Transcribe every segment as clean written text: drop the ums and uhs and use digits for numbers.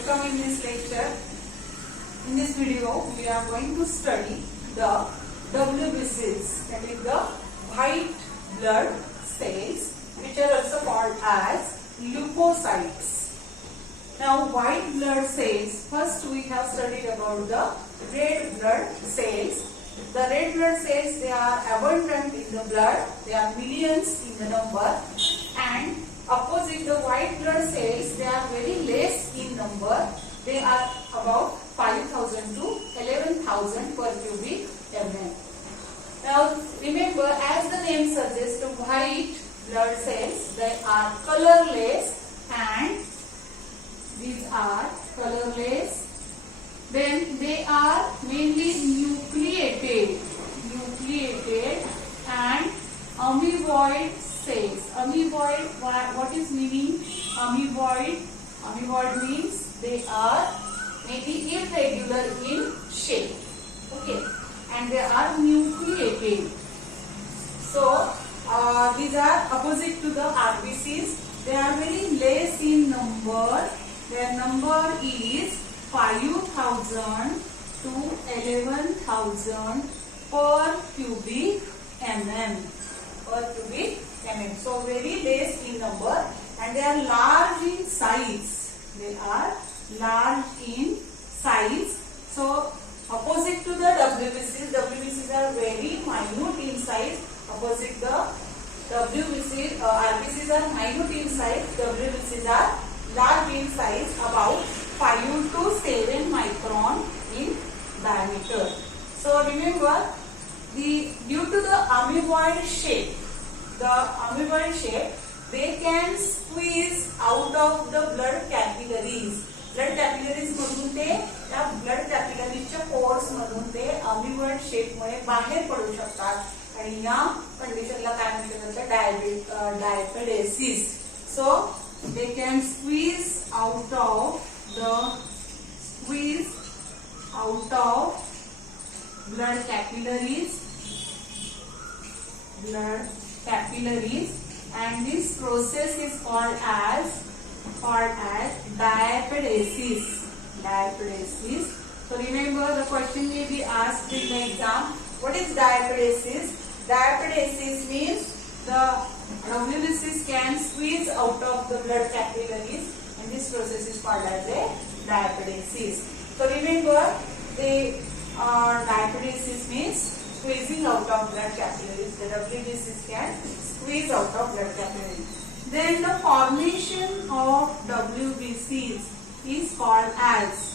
welcome in this lecture. In this video, we are going to study the WBCs, that is the white blood cells, which are also called as leukocytes. Now, white blood cells, first we have studied about the red blood cells. The red blood cells, they are abundant in the blood, they are millions in the number, and opposite the white blood cells, they are very less in number. They are about 5,000 to 11,000 per cubic mm. Now remember, as the name suggests, the white blood cells, they are colorless, and these are colorless. Then they are mainly nucleated and amoeboid cells. Amoeboid, what is meaning? Amoeboid means they are maybe irregular in shape. Okay, and they are nucleated. So these are opposite to the RBCs. They are very less in number. Their number is 5,000 to 11,000 per cubic mm. So very less in number, and they are large in size. So opposite to the WBCs are very minute in size. Opposite the WBCs, RBCs are minute in size. WBCs are large in size, about 5 to 7 micron in diameter. So remember, due to the amoeboid shape, they can squeeze out of the blood capillaries. Blood capillaries मधून ते त्या blood capillaries pores मधून ते amoeboid shape मुळे बाहेर पडू शकतात, आणि या कंडिशनला काय म्हणतात? Diapedesis. So they can squeeze out of blood capillaries, and this process is called as diapedesis. So remember, the question may be asked in the exam, what is diapedesis? Diapedesis means the WBCs can squeeze out of the blood capillaries, and this process is called as a diapedesis. So remember, the diapedesis means squeezing out of blood capillaries. The WBCs can squeeze out of blood capillaries. Then the formation of WBCs is called as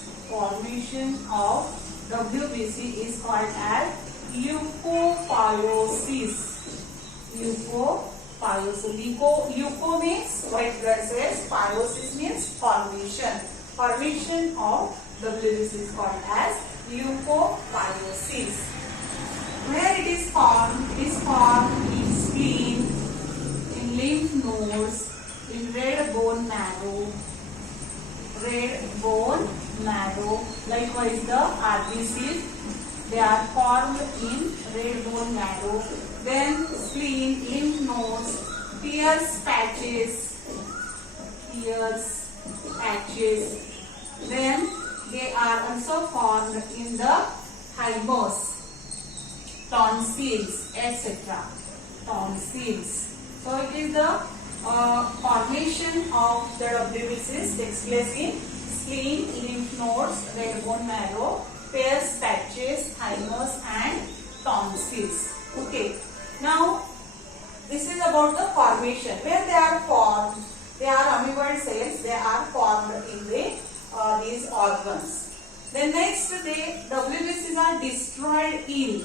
leukopoiesis. Leuko means white blood cells. Poiesis means formation. Formation of WBC is called as leukopoiesis. Where it is formed? It is formed in spleen, in lymph nodes, in red bone marrow. Likewise, the RBCs, they are formed in red bone marrow. Then spleen, lymph nodes, Pierce patches. Then they are also formed in the thymus, tonsils, etc. So it is the formation of the WBCs takes place in spleen, lymph nodes, red bone marrow, Pierce patches, thymus, and tonsils. Okay. Now, this is about the formation. Where they are formed, they are amoeboid cells. They are formed in these organs. Then next, WBCs are destroyed in.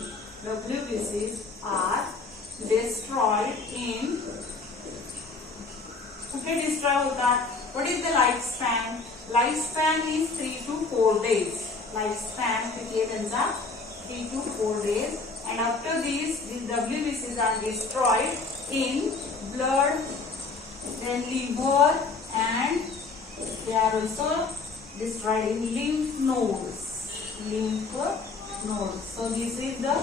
कुठे destroy होतात? What is the lifespan? Lifespan is 3 to 4 days. Lifespan किती आहे त्यांचा? 3 to 4 days. And after these WBCs are destroyed in blood, then liver, and they are also destroyed in lymph nodes. So this is the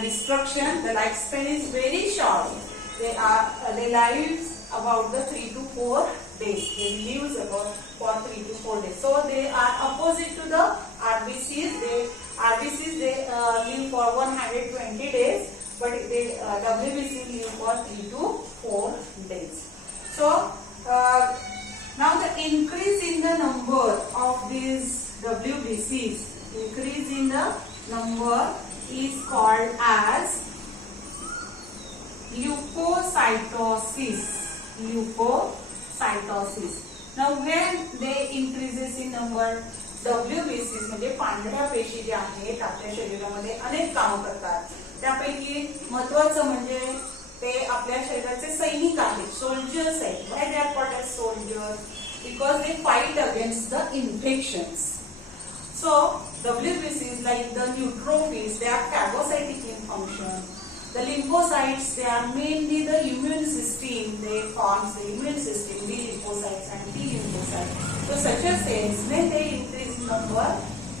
destruction. The lifespan is very short. They live about the 3 to 4 days. They live about for 3 to 4 days. So they are opposite to the RBCs. RBCs live for 120 days, but WBCs live for 3 to 4 days. So now the increase in the number of these WBCs, increase in the number is called as leukocytosis. Leukocytosis. Now when they increases in number, WBCs म्हणजे पांढऱ्या पेशी ज्या आहेत आपल्या शरीरामध्ये अनेक काम करतात. त्यापैकी महत्त्वाचं म्हणजे ते आपल्या शरीराचे सैनिक आहेत, सोल्जर्स आहेत. Why they are called as soldiers? Because they fight against the infections. So WBCs, like the neutrophils, they are phagocytic in function. The lymphocytes, they are mainly the immune system. They form the immune system, B lymphocytes and T lymphocytes. So such a cells, when they increase in number,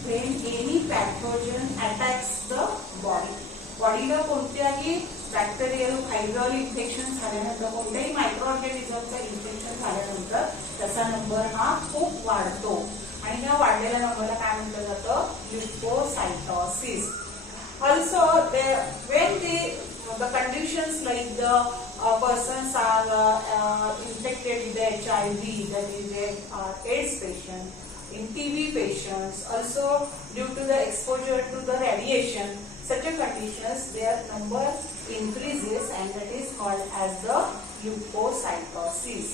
when any pathogen attacks the body. बॉडीला कोणत्याही bacterial viral infection झाल्यानंतर, कोणत्याही micro ऑर्गॅनिझमचं infection झाल्यानंतर त्याचा number हा खूप वाढतो आणि या वाढलेल्या नंबरला काय म्हटलं जातं? ल्युकोसायटोसिस. Also, when the conditions like the persons are infected with the HIV, that is the AIDS patient, in TB patients, also due to the exposure to the radiation, such a conditions their number increases and that is called as the leukocytosis.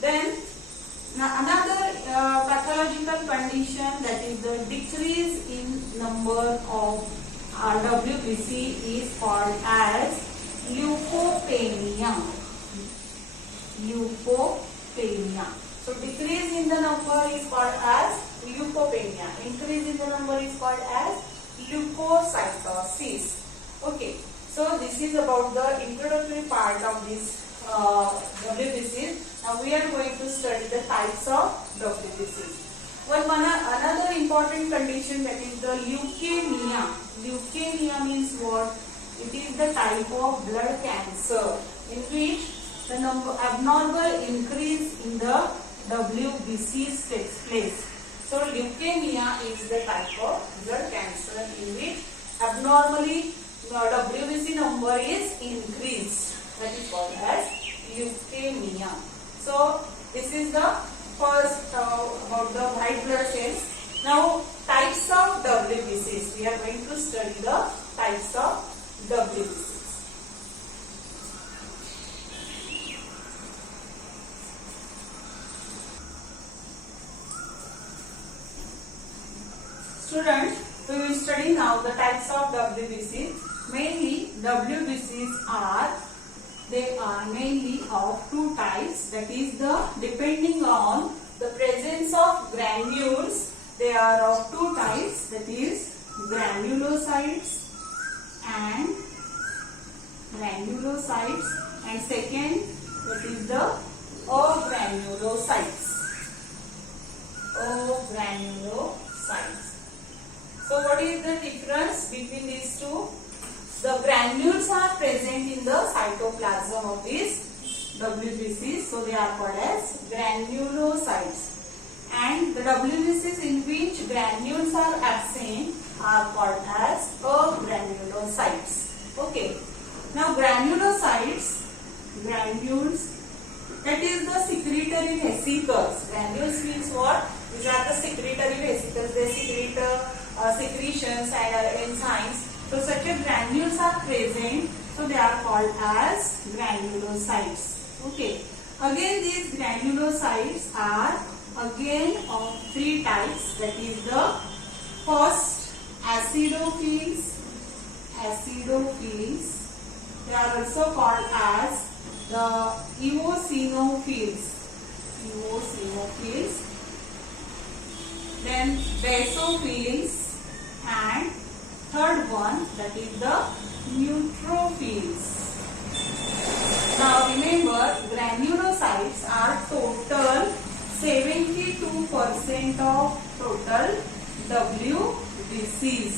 Then another pathological condition, that is the decrease in number of WBC, is called as leukopenia. Leukopenia. So decrease in the number is called as leukopenia. Increase in the number is called as leukocytosis. Okay. So this is about the introductory part of this WBCs. Now we are going to study the types of WBCs. Another important condition, that is the leukemia. Leukemia means what? It is the type of blood cancer in which the abnormal increase in the WBCs takes place. So leukemia is the type of blood cancer in which abnormally WBC number is increased. That is called as leukemia. So this is the first about the white blood cells. Now types of WBCs. We are going to study the types of WBCs. Students, we will study now the types of WBCs. Mainly WBCs are mainly of two types. That is the, depending on the presence of granules, they are of two types. That is granulocytes and second, that is the agranulocytes. So what is the difference between these two? The granules are present in the cytoplasm of these WBCs, so they are called as granulocytes. And the WBCs in which granules are absent are called as agranulocytes. Okay. Now granules, that is the secretory vesicles. Granules means what? These are the secretory vesicles. They secrete secretions and enzymes. So such a granules are present, so they are called as granulocytes. Okay. Again, these granulocytes are again of three types. That is the first acidophils. They are also called as the eosinophils. Then basophils, and third one, that is the neutrophils. Now remember, granulocytes are total 72% of total WBCs.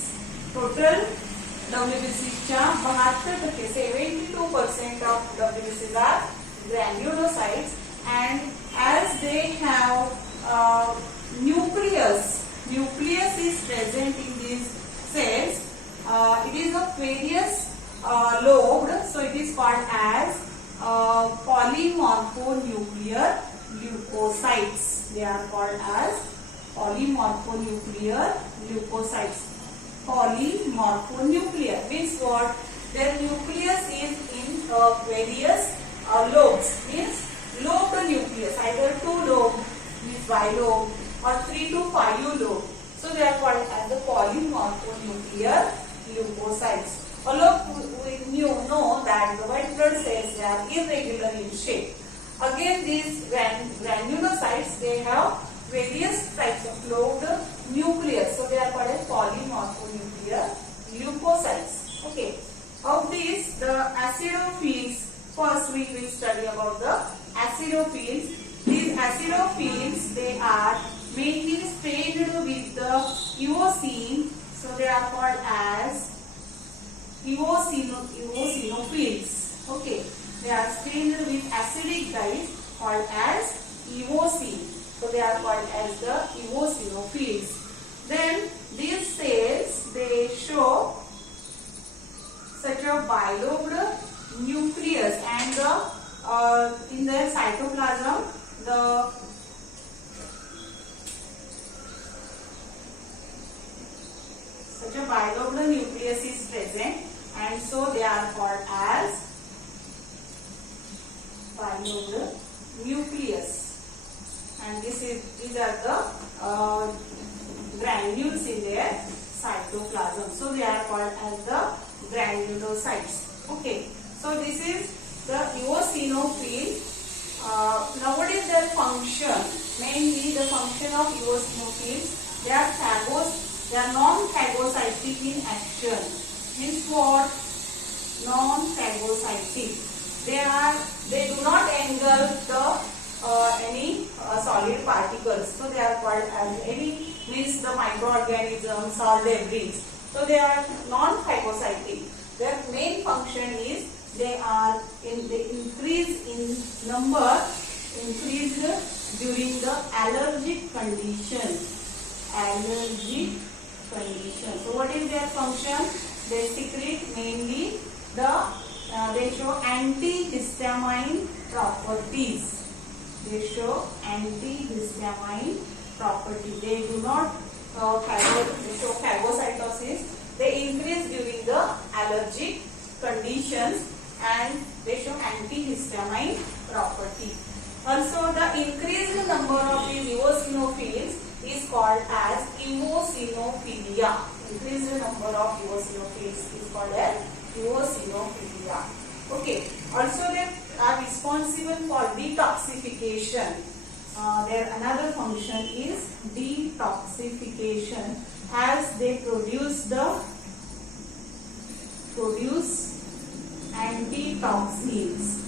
Total WBCs च्या 72%, 72% of WBCs are granulocytes, and as they have nucleus. Nucleus is present in these cells. It is of various lobed, so it is called as polymorphonuclear leukocytes. They are called as polymorphonuclear leukocytes. Polymorphonuclear means what? Their nucleus is in various lobes, means lobed nucleus, either 2 lobe means bilobe or 3 to 5 lobe. So they are called as the polymorphonuclear leukocytes. All of you know that the white blood cells, they are irregular in shape. Again, these granulocytes, they have various types of lobed nucleus. So they are called as polymorphonuclear leukocytes. Okay. Of these, the acidophils, first we will study about the acidophils. These acidophils, they are mainly stained with the eosine. So they are called as eosinophils. Okay. They are stained with acidic dyes called as eosine. So they are called as the eosinophils. Then these cells, they show such a bilobed nucleus, and in their cytoplasm, such a bilobed nucleus is present, and so they are called as bilobed nucleus. And these are the granules in their cytoplasm. So they are called as the granulocytes. Okay. So this is the eosinophil. Nowadays their function, mainly the function of eosinophils, they are non-phagocytic in action. Means what? Non-phagocytic. They do not engulf the any solid particles. So they are called as means the microorganisms or debris. So they are non-phagocytic. Their main function is they increase in number, increased during the allergic condition. So what is their function? They secrete mainly they show antihistamine properties. They show antihistamine properties. They do not show phagocytosis. They increase during the allergic conditions, and they show antihistamine property. Also, the increased number of these eosinophils is called as eosinophilia. Increased number of eosinophils is called as eosinophilia. Okay. Also, they are responsible for detoxification. Their another function is detoxification, as they produce antitoxins.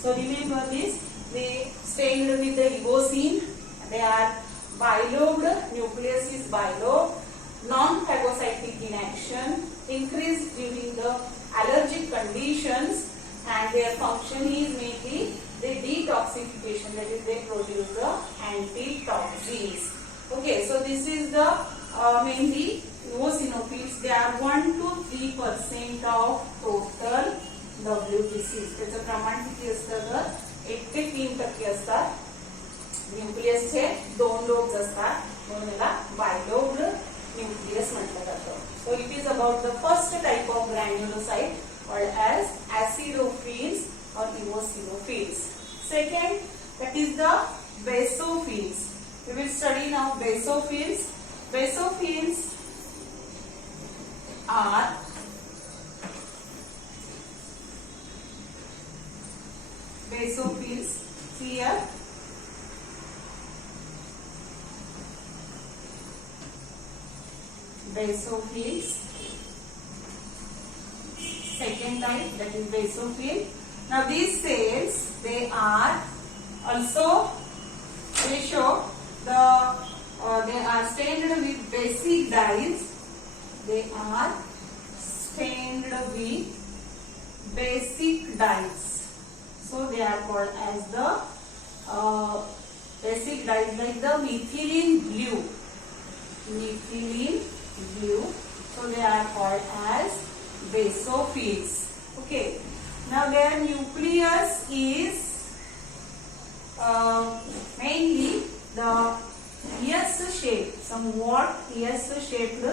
So remember this, they stained with the eosine. They are bilobed, nucleus is bilobed, non-phagocytic in action, increased during the allergic conditions, and their function is mainly the detoxification, that is they produce the antitoxins. Okay, so this is the mainly eosinophils. They are 1 to 3% of total WBCs. त्याचं प्रमाण किती असतं तर 1 ते 3% असतात. न्यूक्लियसचे 2 lobes असतात, म्हणून याला बायलोब्ड न्यूक्लियस म्हटलं जातं. So it is about the first type of granulocyte called as acidophils or eosinophils. Second, that is the basophils. We will study now basophils. Basophils are here. Basophils. Second type, that is basophil. Now these cells, they are also, they show they are stained with basic dyes. They are stained with basic dyes. So they are called as the basic dyes like the methylene blue. Methylene blue. So they are called as basophils. Okay. Now their nucleus is mainly the S-shaped, somewhat S-shaped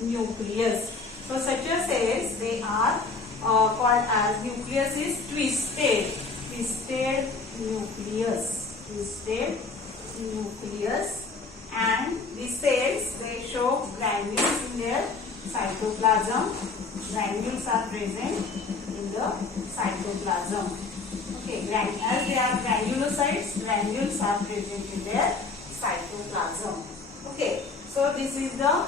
nucleus. So such a cells, they are called as nucleus is twisted nucleus, and the cells, they show granules in their cytoplasm. Granules are present in the cytoplasm. Okay, as they are granulocytes, granules are present in their cytoplasm. Okay, so this is the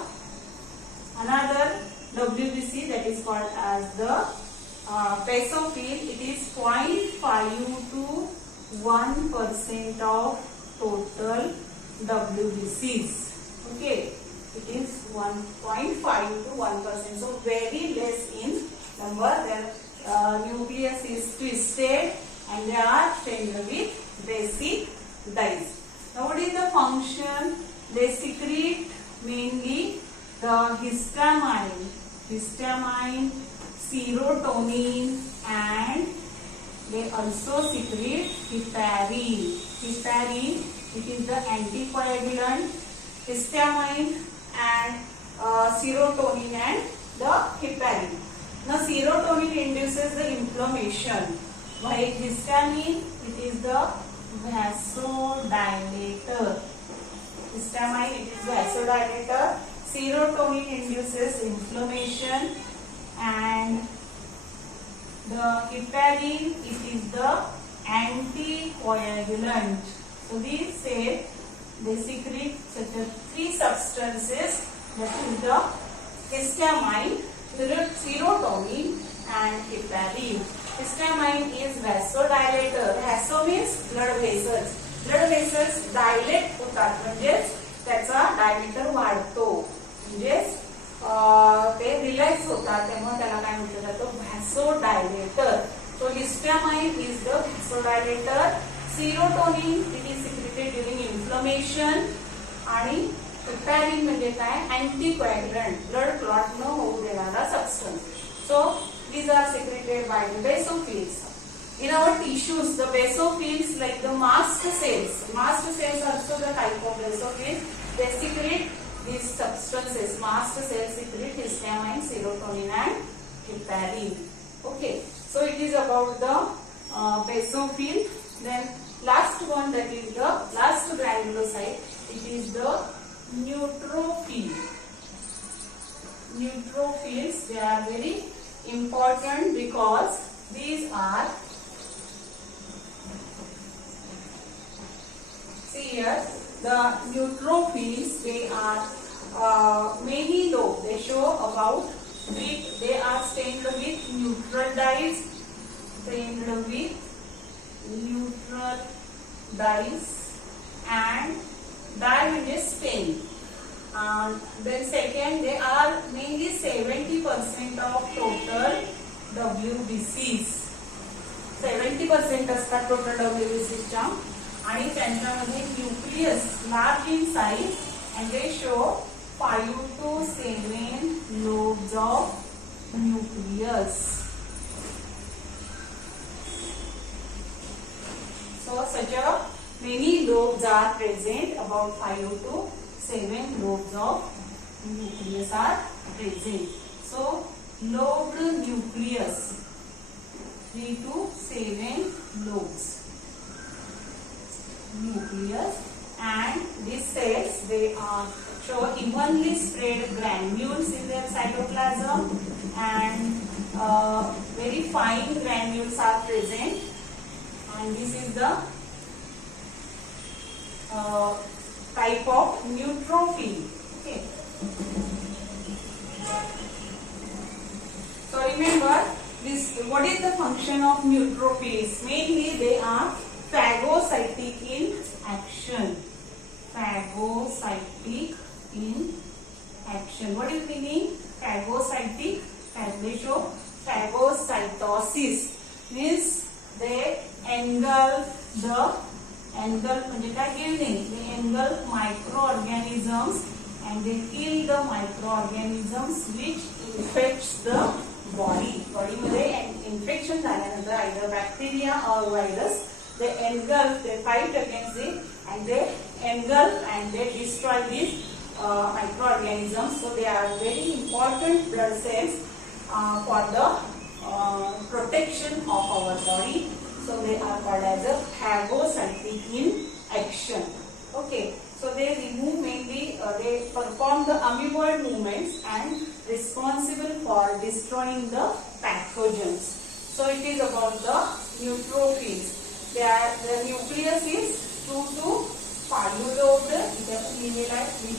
another WBC that is called as the basophil. It is 0.5 to 1% of total WBCs. Okay, it is 1.5 to 1%. So very less in number. Their nucleus is twisted and they are stained with basic dyes. Now what is the function? They secrete mainly the histamine, serotonin, and they also secrete heparin. Heparin, it is the anticoagulant, histamine and serotonin and the heparin. Now serotonin induces the inflammation, while histamine, it is the vasodilator. Histamine, it is vasodilator. Serotonin induces inflammation, and the heparin, it is the anticoagulant. So these say they secrete such a three substances, that is the histamine, serotonin and heparin. Histamine is vasodilator. Vaso means blood vessels. Blood vessels dilate होतात, म्हणजेच त्याचा diameter वाढतो, म्हणजेच ते relax होतात, त्यामुळे त्याला काय म्हटलं जातं, व्हॅसोडायलेटर. So histamine is the vasodilator. Serotonin, it is secreted during inflammation, आणि heparin म्हणजे काय, anticoagulant, blood clot न होऊ देणारा substance. So these are secreted by the basophils. In our tissues, the basophils, like the mast cells are also the type of basophils. They secrete these substances. Mast cells secrete histamine, serotonin and heparin. Okay, so it is about the basophil. Then last one, that is the last granulocyte. It is the neutrophil. Neutrophils, they are very important because these are, see here, the neutrophils, they are many lobe. They show about they are stained with neutral dyes, and dye means stain. Then second, they are mainly 70% of total WBCs. 70% असतात total WBCsच्या, आणि त्यांच्यामध्ये nucleus large in size, and they show 5 to 7 lobes of nucleus. So such a many lobes are present, about 5 to 7 lobes of nucleus are present. So lobed nucleus, 3 to 7 lobes nucleus, and these cells, they are show evenly spread granules in their cytoplasm, and very fine granules are present, and this is the type of neutrophil. Okay. So remember this. What is the function of neutrophils? Mainly they are phagocytic in action. Phagocytic in action. What is meaning? Phagocytic. They show phagocytosis means they engulf the engulf म्हणजे काय गिळणे, they engulf microorganisms and they kill the microorganisms which infects the body. Body मध्ये infection झाल्यानंतर either bacteria or virus they engulf, they fight against it and they engulf and they destroy these microorganisms. So they are very important blood cells for the protection of our body. So they are called as a phagocytic in action. Okay. So they remove mainly, they perform the amoeboid movements and responsible for destroying the pathogens. So it is about the neutrophils. The nucleus is 2 to 5 lobed. It is 3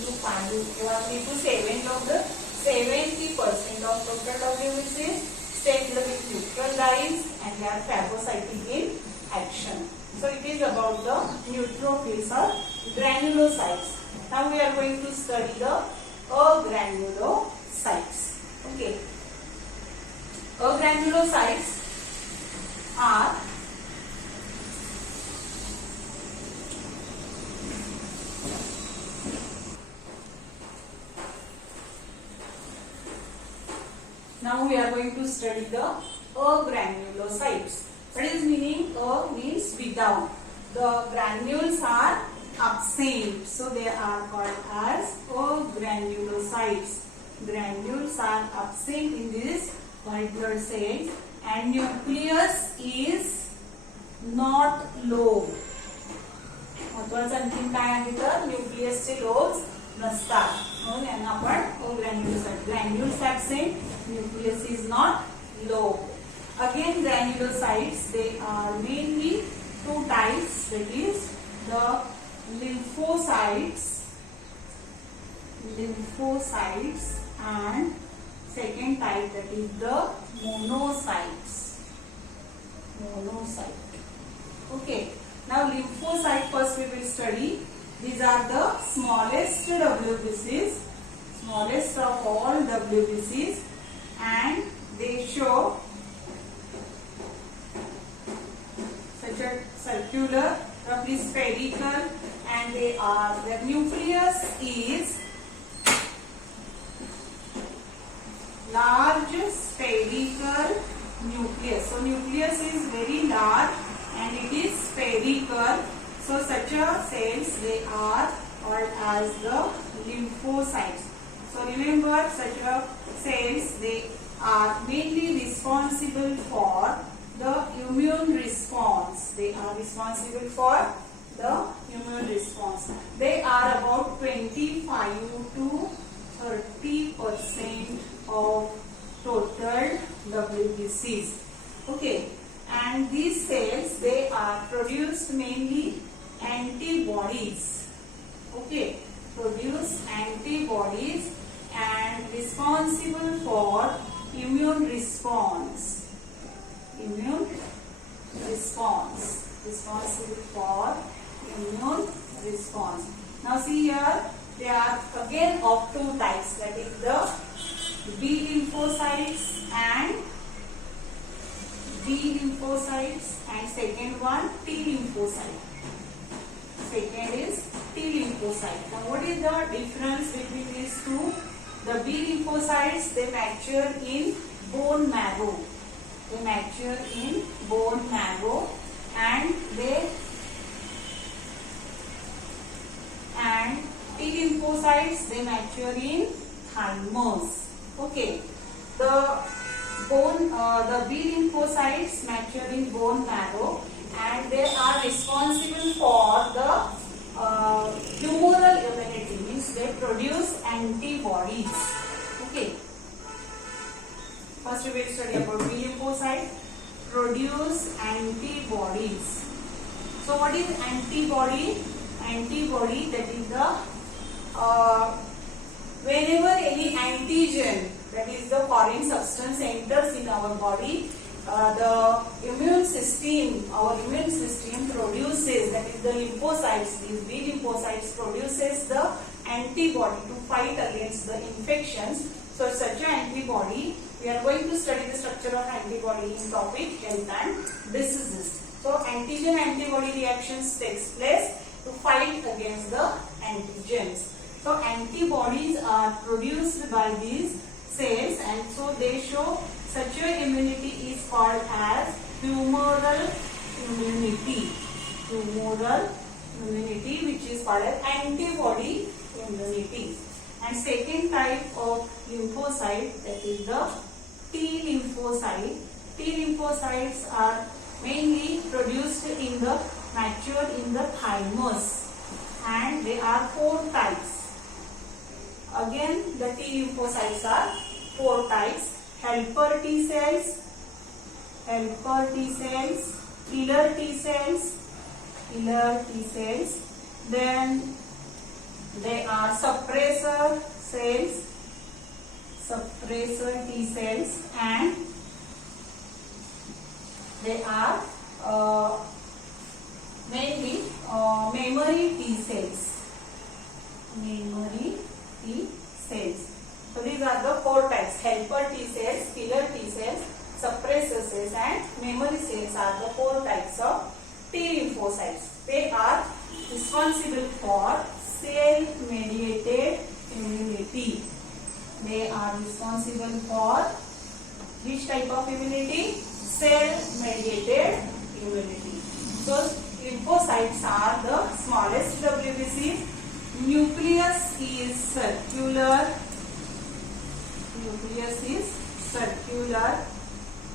to 5 or 3 to 7 lobed. 70% of total WBCs stayed with neutral dyes and they are phagocytic in action. So it is about the neutrophils or granulocytes. Now we are going to study the agranulocytes. Okay. Agranulocytes are now we are going to study the agranulocytes. What is meaning? A means without. The granules are absent, so they are called as agranulocytes. Granules are absent in this white blood cells and nucleus is not lobed. महत्वाचं आणखी काय आहे तर न्यूक्लियसचे lobes नसतात म्हणून यांना आपण agranulocyte. Granules absent, nucleus is not lobed. Again, granulocytes, they are mainly two types, that is the lymphocytes and second type, that is the monocytes. Okay, now lymphocyte first we will study. These are the smallest WBCs, smallest of all WBCs, and they show such a circular, roughly spherical, and their nucleus is large spherical nucleus. So nucleus is very large and it is spherical. So such a cells, they are called as the lymphocytes. So remember, such a cells, they are mainly responsible for the immune response. They are responsible for the immune response. They are about 25 to 30% of total WBCs. Okay, and these cells, they are produced mainly antibodies. Okay, produce antibodies and responsible for immune response. Responsible for immune response. Now see here, they are again of two types, that is the B lymphocytes and second one T lymphocyte. Second is T lymphocyte. Now what is the difference between these two? The B lymphocytes, they mature in bone marrow. And T lymphocytes, they mature in thymus. Okay, the B lymphocytes mature in bone marrow and they are responsible for the humoral immunity, means they produce antibodies. Okay. First we will study about B lymphocyte, produce antibodies. So what is antibody? Antibody, that is the whenever any antigen, that is the foreign substance, enters in our body, our immune system produces, that is the lymphocytes, these B lymphocytes produces the antibody to fight against the infections. So such an antibody, we are going to study the structure of antibody in topic health and diseases. So antigen antibody reactions takes place to fight against the antigens. So antibodies are produced by these cells, and so they show such a immunity is called as humoral immunity. Humoral immunity, which is called as antibody immunity. And second type of lymphocyte, that is the T lymphocyte. T lymphocytes are mainly produced in the matured in the thymus, and they are 4 types. Again, the T lymphocytes are 4 types: helper T cells, killer T cells, then they are suppressor T cells, and they are mainly memory T cells. So these are the 4 types: helper T cells, killer T cells, suppressor cells, and memory cells are the 4 types of T lymphocytes. They are responsible for cell-mediated immunity. They are responsible for which type of immunity? Cell-mediated immunity. So lymphocytes are the smallest WBCs. Nucleus is circular.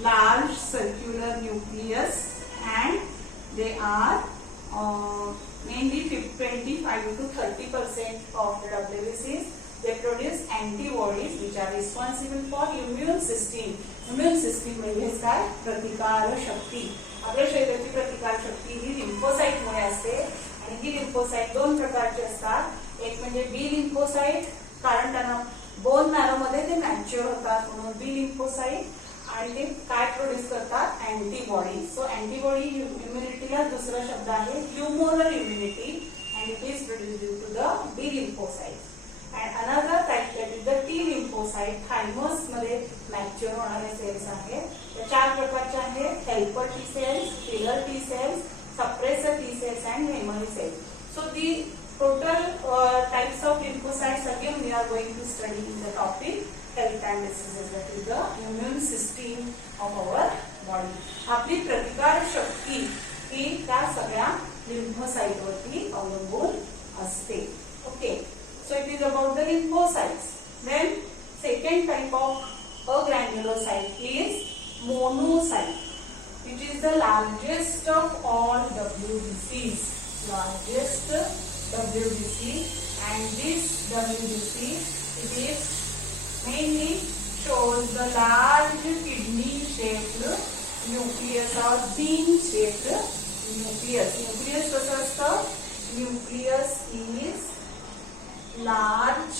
Large circular nucleus, and they are mainly 25 to 30% of the WBCs. They produce antibodies which are responsible for immune system. Immune system म्हणजेच काय? प्रतिकार शक्ती. आपल्या शरीराची प्रतिकार शक्ती ही lymphocyte मुळे असते, आणि ही लिम्फोसाइट 2 प्रकारची असतात. एक म्हणजे बी लिम्फोसाइट, कारण त्यांना बोन मॅरो मध्ये ते मॅच्युअर होतात म्हणून बी लिम्फोसाइट, आणि ते काय प्रोड्यूस करतात? अँटीबॉडी. सो अँटीबॉडी इम्युनिटीला दुसरा शब्द आहे humoral immunity, and it is produced due to the B lymphocytes. And another type, that is the T lymphocyte, thymus मध्ये मॅच्युअर होणारे सेल्स आहेत. त्या 4 प्रकारचे आहेत: helper T cells, killer T cells, suppressor T cells, and memory cells. So the total types of lymphocytes, again we are going to study in the topic health and diseases, that is the immune system of our body. आपली प्रतिकार शक्ती ही त्या सगळ्या lymphocyte वरती अवलंबून असते. Okay, so it is about the lymphocytes. Then second type of agranulocyte is monocyte, which is the largest of all WBCs. Largest WBC, and this WBC, it is mainly shows the large kidney shaped nucleus or bean shaped nucleus. Nucleus कसं असतं? Nucleus is large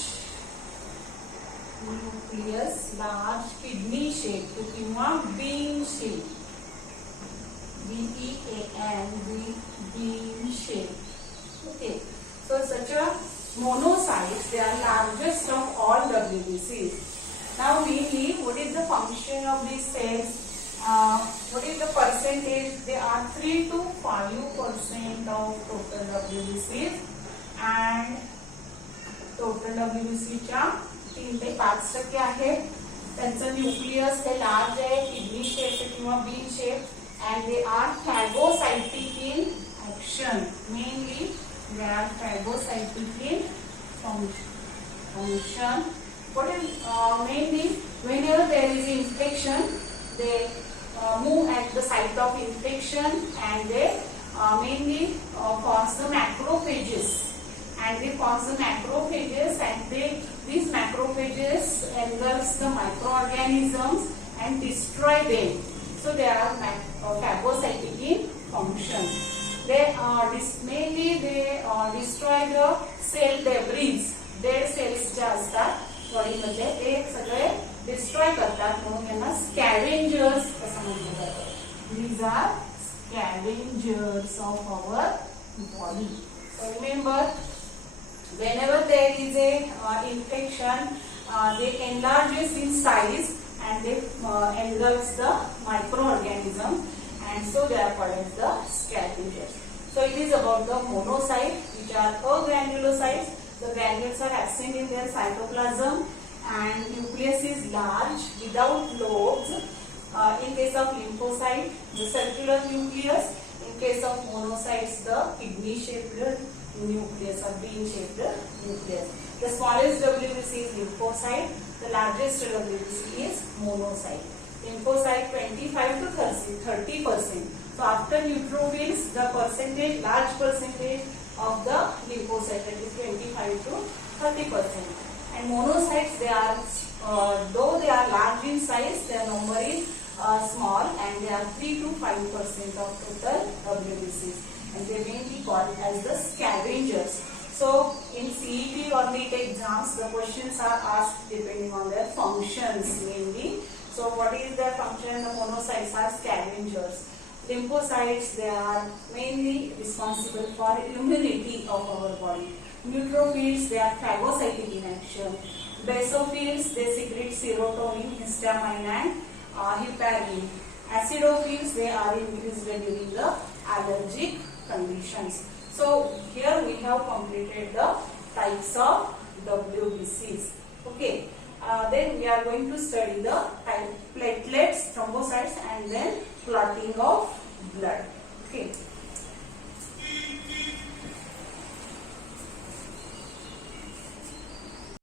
kidney shaped किंवा bean shaped. BEAN, bean shaped. Okay, so such a monocytes, they are largest of all WBCs. Now mainly, what is the function of these cells? What is the percentage? They are 3 to 5% of total WBCs, and total WBC च्या 3 ते 5% आहे. त्यांचं nucleus हे large आहे, kidney shape किंवा bean shape, and they are phagocytic in action. Mainly they are phagocytic in function. What is mainly whenever there is infection, they move at the site of infection, and they mainly cause the macrophages, and these macrophages engulf the microorganisms and destroy them. So they are phagocytic in function. They mainly destroy the cell debris. Dead cells जे असतात बॉडीमध्ये ते सगळे destroy करतात, म्हणून यांना स्कॅव्हेंजर्स असं म्हटलं जातं. These are scavengers of our body. So remember, whenever there is a infection, they enlarges in size, and they engulfs the microorganism, and so they are called as the scavengers. So it is about the monocytes, which are agranulocytes. The granules are absent in their cytoplasm, and nucleus is large without lobes. In case of lymphocyte, the circular nucleus. In case of monocytes, the kidney-shaped nucleus or bean-shaped nucleus. The smallest WBC is lymphocyte. The largest WBC is monocyte. Lymphocyte 25 to 30%. So after neutrophils, the large percentage of the lymphocyte, that is 25 to 30%. And monocytes, they are though they are large in size, their number is small, and they are 3 to 5% of total WBCs, and they may be called as the scavengers. So in CET or NEET exams, the questions are asked depending on their functions mainly. So what is their function? The monocytes are scavengers. Lymphocytes, they are mainly responsible for immunity of our body. Neutrophils, they are phagocytic in action. Basophils, they secrete serotonin, histamine, and heparin. Acidophils, they are increased during the allergic conditions. So here we have completed the types of WBCs. Okay. Then we are going to study the platelets, thrombocytes, and then clotting of blood. Okay.